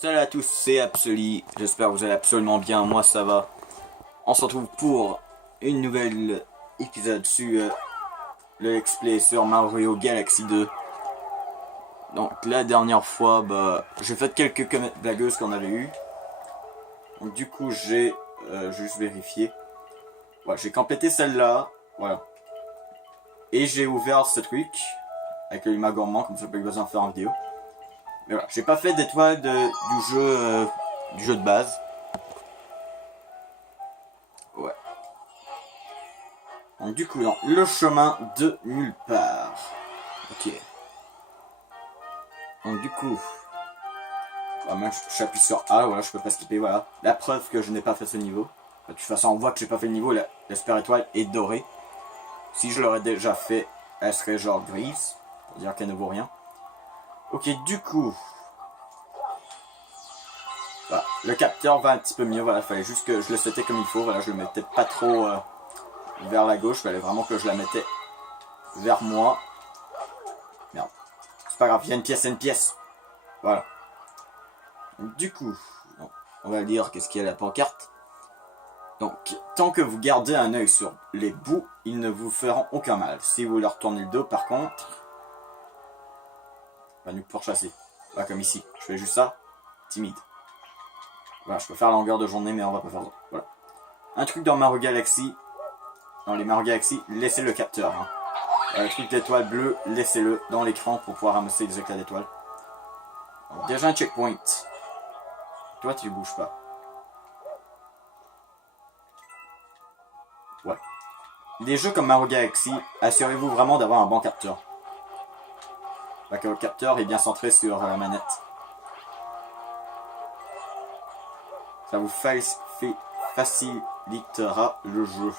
Salut à tous, c'est Absoli, j'espère que vous allez absolument bien, moi ça va. On se retrouve pour une nouvelle épisode sur le Let's Play sur Mario Galaxy 2. Donc la dernière fois, j'ai fait quelques comètes blagueuses qu'on avait eues. Donc du coup j'ai juste vérifié. Voilà, j'ai complété celle-là, voilà. Et j'ai ouvert ce truc, avec le lima gourmand, comme ça j'ai pas eu besoin de faire en vidéo. Mais voilà, j'ai pas fait d'étoile du jeu de base. Ouais. Donc du coup, dans le chemin de nulle part. Ok. Donc du coup, moi j'appuie sur A, voilà, je peux pas skipper, voilà. La preuve que je n'ai pas fait ce niveau. De toute façon, on voit que j'ai pas fait le niveau, la super étoile est dorée. Si je l'aurais déjà fait, elle serait genre grise, pour dire qu'elle ne vaut rien. Ok, du coup, voilà, le capteur va un petit peu mieux, voilà, il fallait juste que je le settais comme il faut, voilà, je le mettais pas trop vers la gauche, il fallait vraiment que je la mettais vers moi. Merde, c'est pas grave, il y a une pièce, c'est une pièce. Voilà. Du coup, on va lire qu'est-ce qu'il y a à la pancarte. Donc, tant que vous gardez un œil sur les bouts, ils ne vous feront aucun mal. Si vous leur tournez le dos, par contre, va nous pourchasser. Voilà, comme ici. Je fais juste ça, timide. Voilà, je peux faire la longueur de journée, mais on va pas faire ça. Voilà. Un truc dans Mario Galaxy, dans les Mario Galaxy, laissez le capteur. Hein. Le truc d'étoile bleue, laissez-le dans l'écran pour pouvoir ramasser les éclats d'étoiles. Déjà un checkpoint. Toi, tu bouges pas. Ouais. Des jeux comme Mario Galaxy, assurez-vous vraiment d'avoir un bon capteur. Que le capteur est bien centré sur la manette. Ça vous facilitera le jeu.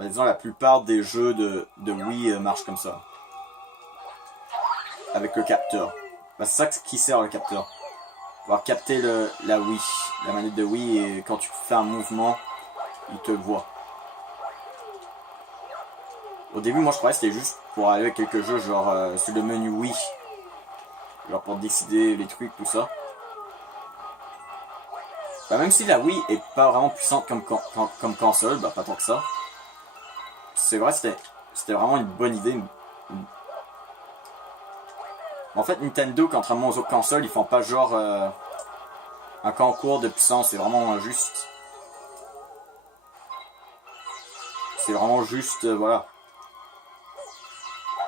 Disons, la plupart des jeux de Wii marchent comme ça. Avec le capteur. C'est ça qui sert le capteur. Pouvoir capter la Wii. La manette de Wii, et quand tu fais un mouvement, il te voit. Au début, moi je croyais que c'était juste pour aller avec quelques jeux, genre sur le menu Wii. Genre pour décider les trucs, tout ça. Même si la Wii est pas vraiment puissante comme console, pas tant que ça. C'est vrai, c'était vraiment une bonne idée. En fait, Nintendo, contrairement aux autres consoles, ils font pas genre un concours de puissance, c'est vraiment juste. C'est vraiment juste, voilà.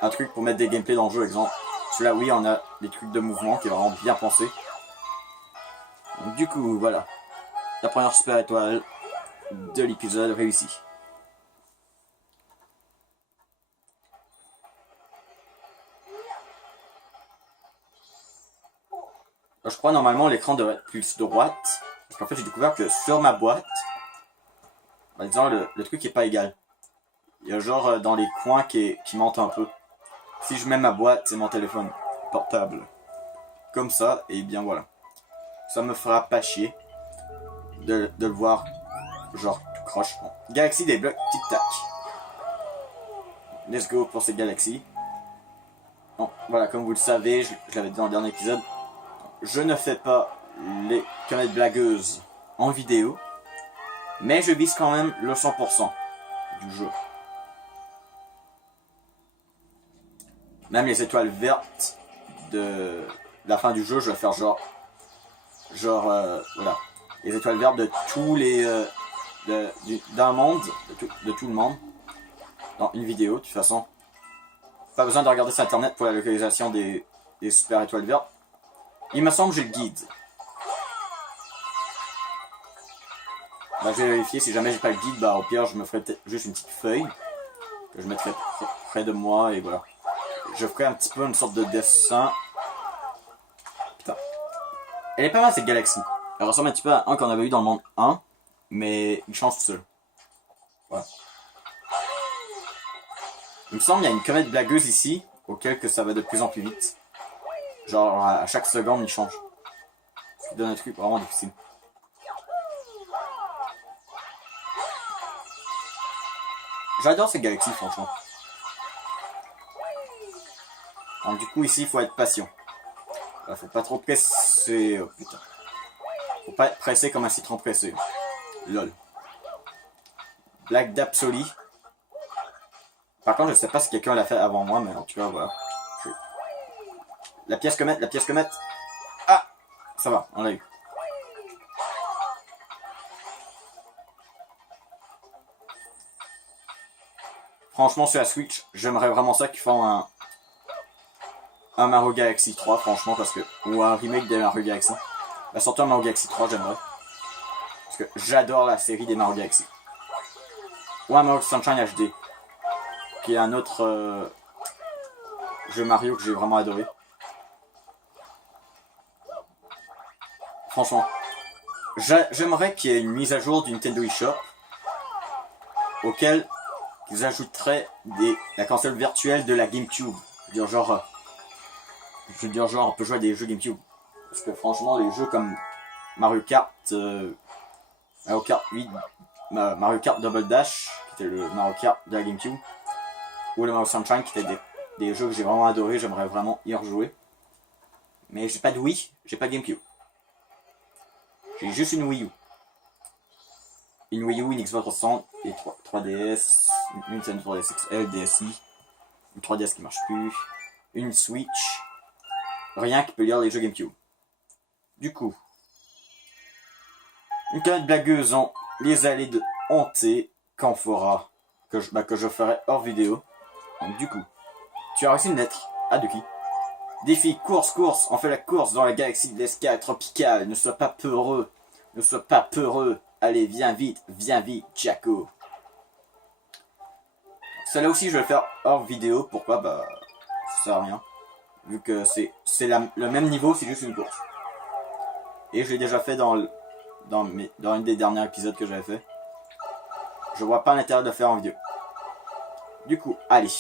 Un truc pour mettre des gameplays dans le jeu, exemple. Celui-là, oui, on a des trucs de mouvement qui est vraiment bien pensé. Donc, du coup, voilà. La première super étoile de l'épisode réussie. Je crois normalement l'écran devrait être plus droite. Parce qu'en fait, j'ai découvert que sur ma boîte, disons, le truc est pas égal. Il y a genre dans les coins qui monte un peu. Si je mets ma boîte, c'est mon téléphone portable. Comme ça, et bien voilà. Ça me fera pas chier de le voir genre tout croche. Bon. Galaxy des blocs, tic-tac. Let's go pour cette galaxie. Bon, voilà, comme vous le savez, je l'avais dit dans le dernier épisode, je ne fais pas les comètes blagueuses en vidéo, mais je vise quand même le 100% du jeu. Même les étoiles vertes de la fin du jeu, je vais faire voilà, les étoiles vertes de tous les d'un monde, de tout le monde, dans une vidéo. De toute façon, pas besoin de regarder sur internet pour la localisation des super étoiles vertes. Il me semble que j'ai le guide. Je vais vérifier, si jamais j'ai pas le guide, au pire je me ferai peut-être juste une petite feuille que je mettrai près de moi et voilà. Je ferai un petit peu une sorte de dessin. Putain. Elle est pas mal cette galaxie. Elle ressemble un petit peu à un qu'on avait eu dans le monde 1, mais il change tout seul. Voilà. Il me semble qu'il y a une comète blagueuse ici, auquel que ça va de plus en plus vite. Genre à chaque seconde il change. Ce qui donne un truc vraiment difficile. J'adore cette galaxie franchement. Donc du coup ici il faut être patient. Faut pas trop presser. Oh putain. Faut pas être pressé comme un citron pressé. Lol. Blague d'Absoli. Par contre je sais pas si quelqu'un l'a fait avant moi, mais en tout cas voilà. La pièce comète, la pièce comète. Ah, ça va, on l'a eu. Franchement sur la Switch, j'aimerais vraiment ça qu'ils font un Mario Galaxy 3, franchement, parce que... Ou un remake de Mario Galaxy. Bah surtout un Mario Galaxy 3, j'aimerais. Parce que j'adore la série des Mario Galaxy. Ou un Mario Sunshine HD. Qui est un autre jeu Mario que j'ai vraiment adoré. Franchement. J'aimerais qu'il y ait une mise à jour du Nintendo eShop. Auquel ils ajouteraient la console virtuelle de la GameCube. Je veux dire genre on peut jouer à des jeux GameCube. Parce que franchement les jeux comme Mario Kart 8, Mario Kart Double Dash, qui était le Mario Kart de la GameCube, ou le Mario Sunshine qui étaient des jeux que j'ai vraiment adoré, j'aimerais vraiment y rejouer. Mais j'ai pas de Wii, j'ai pas de GameCube. J'ai juste une Wii U. Une Wii U, une Xbox 360 et 3DS, une Nintendo 3DS XL, DSi, une 3DS qui marche plus, une Switch, rien qui peut lire les jeux GameCube. Du coup, une canette blagueuse en les allées de hanter qu'en fera, que je ferai hors vidéo. Donc du coup, tu as reçu une lettre. Ah, de qui? Défi, course, course, on fait la course dans la galaxie de l'escale tropicale, ne sois pas peureux, ne sois pas peureux. Allez, viens vite, Jaco. Celle-là aussi, je vais le faire hors vidéo. Pourquoi? Bah, ça sert à rien. Vu que c'est le même niveau, c'est juste une course. Et je l'ai déjà fait dans une des derniers épisodes que j'avais fait. Je vois pas l'intérêt de le faire en vidéo. Du coup, allez.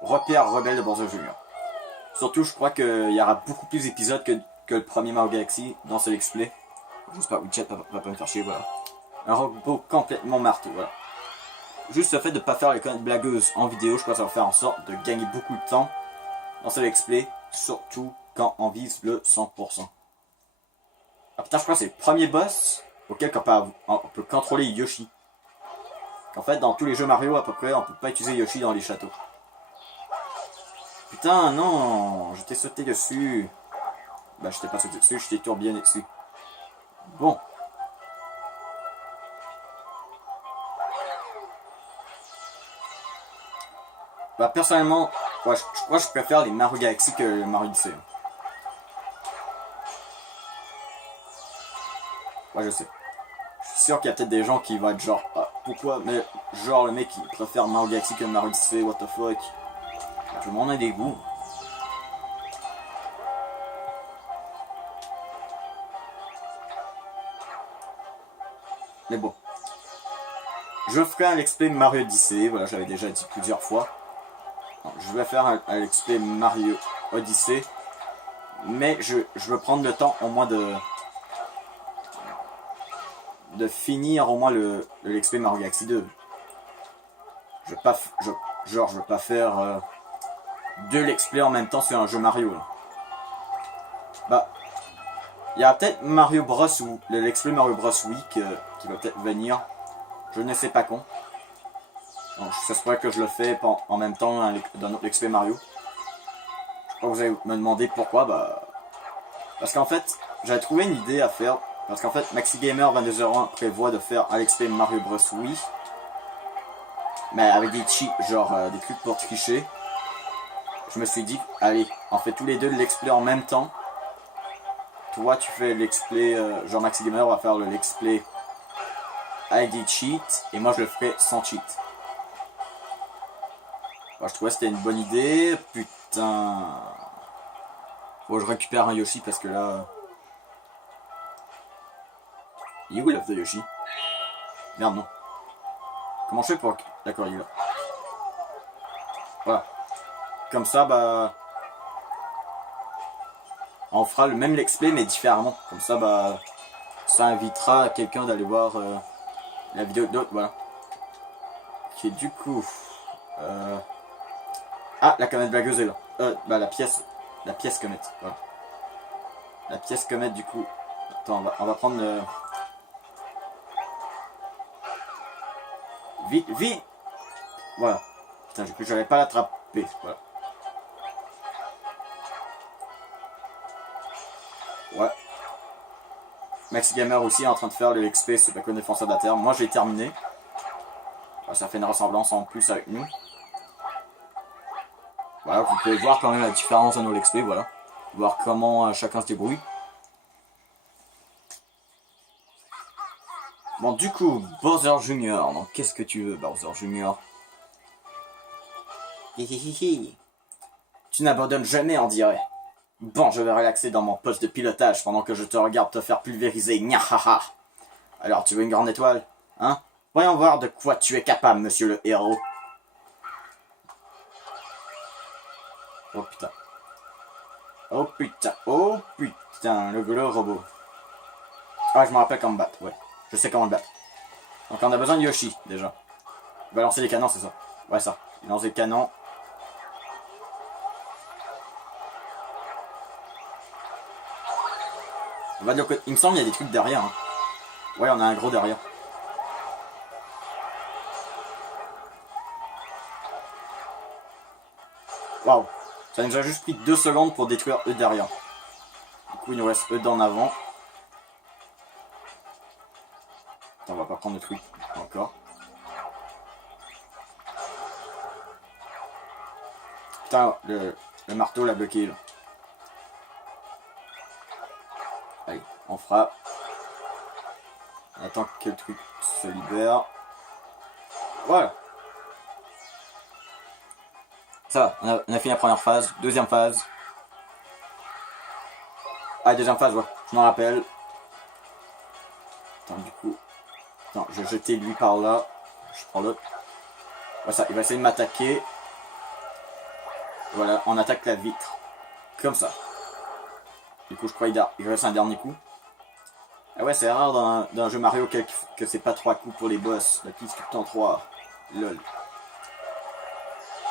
Repère rebelle de Bowser Jr. Surtout, je crois qu'il y aura beaucoup plus d'épisodes que le premier Mario Galaxy dans ce Let's Play. J'espère que WeChat va pas me faire chier, voilà. Un robot complètement marteau, voilà. Juste le fait de ne pas faire les conneries blagueuses en vidéo, je crois que ça va faire en sorte de gagner beaucoup de temps dans ce Let's Play, surtout quand on vise le 100%. Ah putain, je crois que c'est le premier boss auquel on peut contrôler Yoshi. En fait, dans tous les jeux Mario, à peu près, on peut pas utiliser Yoshi dans les châteaux. Putain, non, je t'ai sauté dessus. Bah, je t'ai pas sauté dessus, je t'ai tourbillonné dessus. Bon. Bah, personnellement, ouais, je crois que je préfère les Mario Galaxy que le Mario Odyssey. Ouais, je sais. Je suis sûr qu'il y a peut-être des gens qui vont être genre, ah, pourquoi? Mais genre, le mec, il préfère Mario Galaxy que Mario Odyssey, what the fuck. Tout le monde a des goûts. Mais bon. Je ferai un let's play Mario Odyssey, voilà, j'avais déjà dit plusieurs fois. Donc, je vais faire un let's play Mario Odyssey. Mais je veux prendre le temps au moins de finir au moins le let's play Mario Galaxy 2. Je veux pas faire deux let's play en même temps sur un jeu Mario. Là. Bah, il y a peut-être Mario Bros ou le let's play Mario Bros Wii qui va peut-être venir. Je ne sais pas quand. Donc, ça se pourrait que je le fais en même temps dans notre let's play Mario. Je crois que vous allez me demander pourquoi. Bah, parce qu'en fait, j'avais trouvé une idée à faire. Parce qu'en fait, Maxi Gamer 2201 prévoit de faire un let's play Mario Bros Wii. Mais avec des cheats, genre des trucs pour tricher. Je me suis dit, allez, on fait tous les deux le let's play en même temps. Toi, tu fais le let's play, genre Maxi Gamer va faire le let's play avec des cheats. Et moi, je le ferai sans cheat. Bah, je trouvais que c'était une bonne idée. Putain. Faut que je récupère un Yoshi parce que là... Il est où l'œuf de Yoshi? Merde, non. Comment je fais pour... D'accord, il est là. Voilà. Comme ça, bah... on fera le même let's play mais différemment. Comme ça, bah... ça invitera quelqu'un d'aller voir la vidéo d'autres, voilà. Ok, du coup... Ah, la canette blagueuse est là. Bah la pièce comet. Voilà. La pièce comet du coup. Attends, on va prendre le... Vite, vite. Voilà. Putain, j'ai cru que j'allais pas l'attraper. Voilà. Ouais. Max Gamer aussi est en train de faire le XP sur Backbone Défenseur de la Terre. Moi j'ai terminé. Ça fait une ressemblance en plus avec nous. Voilà, vous pouvez voir quand même la différence de nos XP, voilà. Voir comment chacun se débrouille. Bon, du coup, Bowser Junior. Donc, qu'est-ce que tu veux, Bowser Junior? Hihihihi. Tu n'abandonnes jamais, on dirait. Bon, je vais relaxer dans mon poste de pilotage pendant que je te regarde te faire pulvériser. Nyahaha. Alors, tu veux une grande étoile? Hein? Voyons voir de quoi tu es capable, monsieur le héros. Oh putain. Oh putain. Oh putain. Le gros robot. Ah, je me rappelle comment me battre. Ouais. Je sais comment le battre. Donc, on a besoin de Yoshi, déjà. Il va lancer les canons, c'est ça? Ouais, ça. Il lance les canons. On va de l'autre côté. Il me semble qu'il y a des trucs derrière. Hein. Ouais, on a un gros derrière. Waouh. Ça nous a juste pris 2 secondes pour détruire eux derrière. Du coup, il nous reste eux d'en avant. Attends, on va pas prendre le truc encore. Putain, le marteau l'a bloqué là. Allez, on frappe. On attend que le truc se libère. Voilà. Ça va, on a fini la première phase. Deuxième phase. Ah, deuxième phase, ouais. Je m'en rappelle. Attends, du coup. Attends, je vais jeter lui par là. Je prends l'autre. Ouais, ça, il va essayer de m'attaquer. Voilà, on attaque la vitre. Comme ça. Du coup, je crois qu'il reste un dernier coup. Ah ouais, c'est rare dans un jeu Mario que c'est pas 3 coups pour les boss. La piste tout le temps 3. Lol.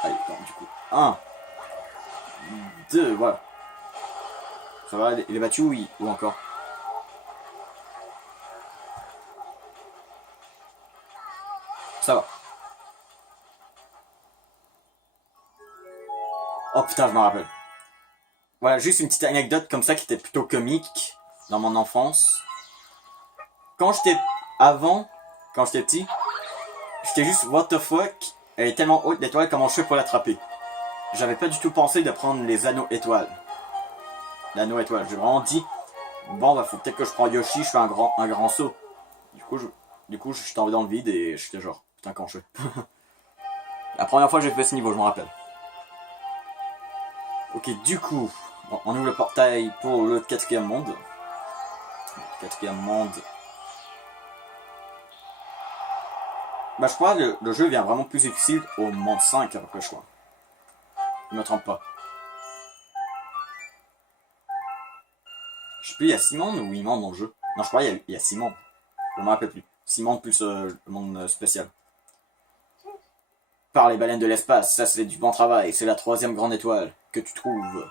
Allez, attends, du coup. 1. 2, voilà. Ça va, il est battu ou encore? Ça va. Oh putain, je m'en rappelle. Voilà, juste une petite anecdote comme ça qui était plutôt comique dans mon enfance. Quand j'étais petit, j'étais juste what the fuck, elle est tellement haute l'étoile, comment je fais pour l'attraper? J'avais pas du tout pensé de prendre les anneaux étoiles. L'anneau étoile, j'ai vraiment dit, bon bah faut peut-être que je prends Yoshi, je fais un grand saut. Du coup je suis tombé dans le vide et j'étais genre, putain quand je fais. La première fois que j'ai fait ce niveau, je me rappelle. Ok, du coup, on ouvre le portail pour le 4e monde. Le 4e monde. Bah je crois que le jeu vient vraiment plus difficile au monde 5 à peu près, je crois. Je me trompe pas. Je sais plus, il y a 6 mondes ou 8 mondes dans le jeu? Non, je crois qu'il y a 6 mondes. Je me rappelle plus. 6 mondes plus le monde spécial. Par les baleines de l'espace, ça c'est du bon travail. C'est la 3e grande étoile que tu trouves.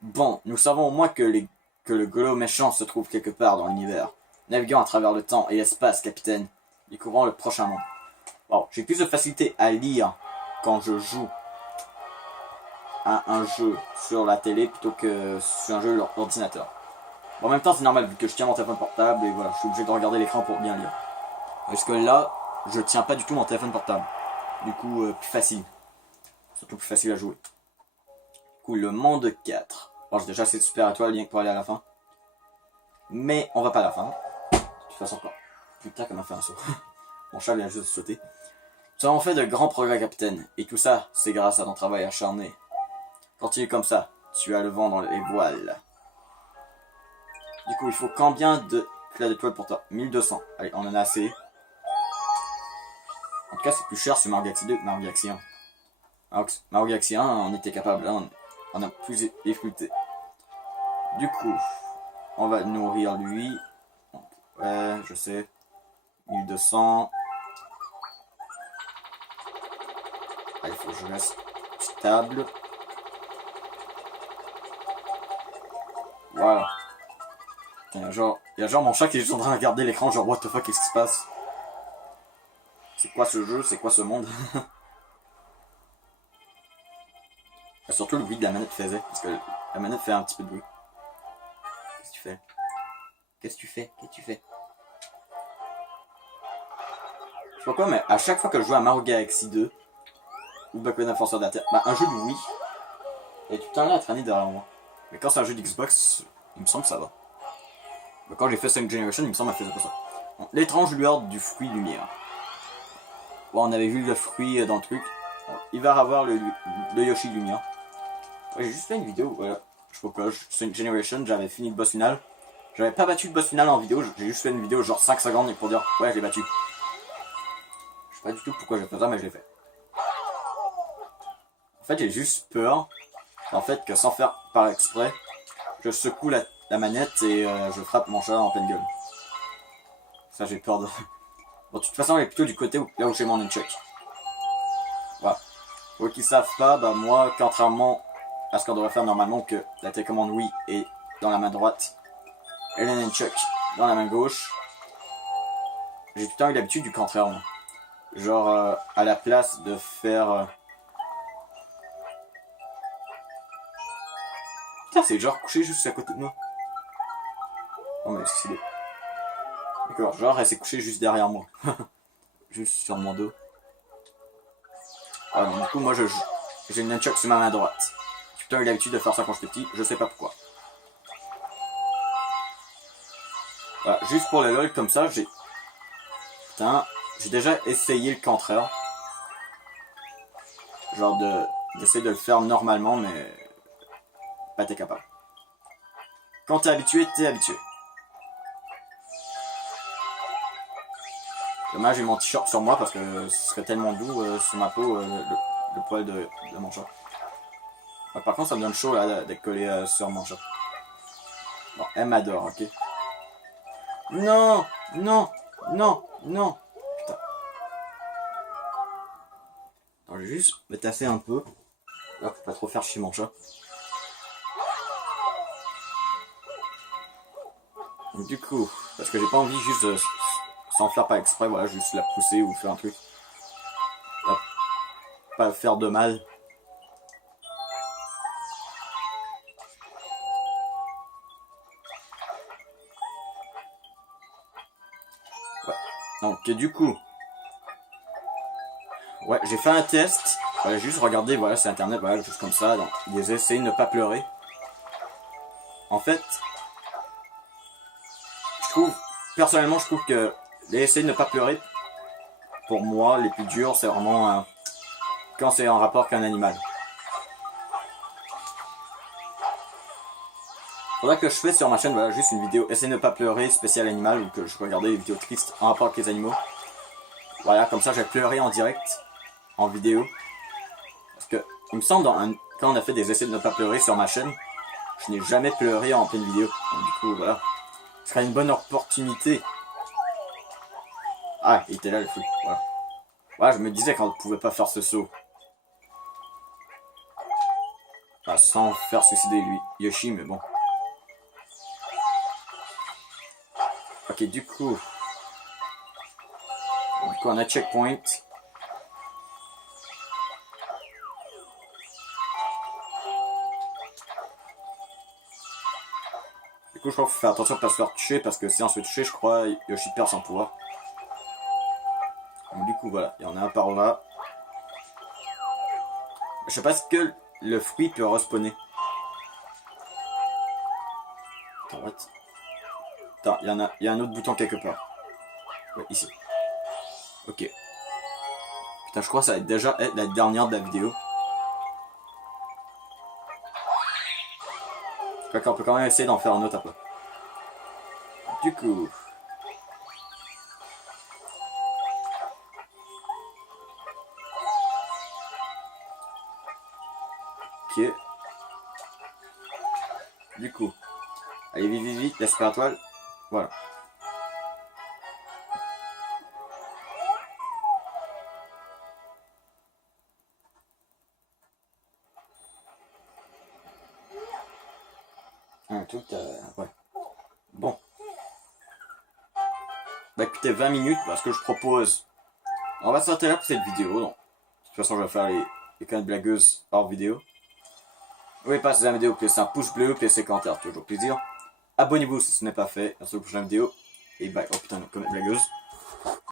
Bon, nous savons au moins que le golo méchant se trouve quelque part dans l'univers. Naviguons à travers le temps et l'espace, capitaine. Découvrons le prochain monde. Bon, j'ai plus de facilité à lire quand je joue à un jeu sur la télé plutôt que sur un jeu sur l'ordinateur. Bon, en même temps, c'est normal vu que je tiens mon téléphone portable et voilà, je suis obligé de regarder l'écran pour bien lire. Parce que là, je tiens pas du tout mon téléphone portable. Du coup, plus facile. Surtout plus facile à jouer. Du coup, le monde 4. Bon, j'ai déjà assez de super étoiles rien que pour aller à la fin. Mais on va pas à la fin. De toute façon, pas. Putain, comme a fait un saut. Mon chat vient juste de sauter. Nous avons fait de grands progrès, capitaine. Et tout ça, c'est grâce à ton travail acharné. Continue comme ça. Tu as le vent dans les voiles. Du coup, il faut combien de clés d'étoiles pour toi? 1200. Allez, on en a assez. En tout cas, c'est plus cher sur Mario Galaxy 2 que Mario Galaxy 1. Mario Galaxy 1, on était capable. Là, on a plus de difficulté. Du coup, on va nourrir lui. Ouais, je sais. 1200. Allez, il faut que je reste stable. Voilà. Il y a genre mon chat qui est juste en train de regarder l'écran, genre what the fuck, qu'est-ce qui se passe? C'est quoi ce jeu? C'est quoi ce monde? Surtout le bruit que la manette faisait, parce que la manette fait un petit peu de bruit. Qu'est-ce que tu fais? Qu'est-ce que tu fais? Qu'est-ce que tu fais? Je sais pas quoi, mais à chaque fois que je joue à Mario Galaxy 2, ou Bakugan Défenseur de la Terre, bah un jeu de Wii, et tout le temps là à traîner derrière moi. Mais quand c'est un jeu d'Xbox, il me semble que ça va. Mais quand j'ai fait 5 Generation, il me semble qu'elle faisait pas ça. Bon, l'étrange lueur du fruit lumière. Bon, on avait vu le fruit dans le truc. Bon, il va avoir le Yoshi lumière. Ouais, j'ai juste fait une vidéo, voilà. Je sais pas quoi, 5 Generation, j'avais fini le boss final. J'avais pas battu le boss final en vidéo, j'ai juste fait une vidéo genre 5 secondes pour dire ouais, je l'ai battu. Je sais pas du tout pourquoi j'ai fait ça, mais je l'ai fait. En fait, j'ai juste peur, en fait, que sans faire par exprès, je secoue la manette et je frappe mon chat en pleine gueule. Ça, j'ai peur de... Bon, de toute façon, elle est plutôt du côté là où j'ai mon nunchuck. Voilà. Pour eux qui savent pas, bah moi, contrairement à ce qu'on devrait faire normalement, que la télécommande Wii est dans la main droite et le nunchuck dans la main gauche, j'ai tout le temps eu l'habitude du contraire, moi. Genre, à la place de faire... Putain, c'est genre couché juste à côté de moi. Oh, mais c'est stylé. D'accord, genre elle s'est couchée juste derrière moi. Juste sur mon dos. Ah, bon, du coup, moi j'ai une nunchuck sur ma main droite. J'ai plutôt eu l'habitude de faire ça quand j'étais petit, je sais pas pourquoi. Voilà, juste pour le lol, comme ça, j'ai... Putain, j'ai déjà essayé le contraire. Genre d'essayer de le faire normalement, mais... Pas t'es capable. Quand t'es habitué, t'es habitué. Dommage, j'ai mon t-shirt sur moi parce que ce serait tellement doux sur ma peau, le poil de mon chat. Ah, par contre, ça me donne chaud là d'être collé sur mon chat. Bon, elle m'adore, ok. Non, non, non, non. Putain. Alors, je vais juste me tasser un peu. Là, faut pas trop faire chier mon chat. Donc, du coup, parce que j'ai pas envie juste de, sans faire pas exprès, voilà, juste la pousser ou faire un truc. Là, pas faire de mal. Ouais. Donc, du coup, ouais, j'ai fait un test. Voilà, juste regarder, voilà, sur internet, voilà, juste comme ça, donc, ils essayent de ne pas pleurer. En fait, personnellement, je trouve que les essais de ne pas pleurer, pour moi, les plus durs, c'est vraiment quand c'est en rapport qu'un animal. Faudra que je fasse sur ma chaîne, voilà, juste une vidéo essai de ne pas pleurer spécial animal, ou que je regardais des vidéos tristes en rapport avec les animaux. Voilà, comme ça, j'ai pleuré en direct, en vidéo. Parce que, il me semble, quand on a fait des essais de ne pas pleurer sur ma chaîne, je n'ai jamais pleuré en pleine vidéo. Donc, du coup, voilà. Ce serait une bonne opportunité. Ah, il était là le fruit, voilà. Voilà, je me disais qu'on ne pouvait pas faire ce saut. Enfin, sans faire suicider lui, Yoshi, mais bon. Ok, du coup, on a checkpoint. Du coup, je crois qu'il faut faire attention de ne pas se faire toucher, parce que si on se fait toucher, je crois, Yoshi perd son pouvoir. Donc, du coup, voilà, il y en a un par là. Je sais pas si que le fruit peut respawner. Attends, what? Attends, il y a un autre bouton quelque part. Ouais, ici. Ok. Putain, je crois que ça va déjà être la dernière de la vidéo. Je crois qu'on peut quand même essayer d'en faire un autre après. Du coup... Ok. Du coup... Allez, vite, vite, vite, la super étoile. Voilà. Un truc, ouais. Bon. Bah écoutez, 20 minutes, parce que je propose... On va s'arrêter là pour cette vidéo, donc. De toute façon, je vais faire les connes blagueuses hors vidéo. Oui, passez la vidéo, laissez un pouce bleu, laissez un commentaire, toujours plaisir. Abonnez-vous si ce n'est pas fait. À la prochaine vidéo. Et bye. Oh putain, conne blagueuse.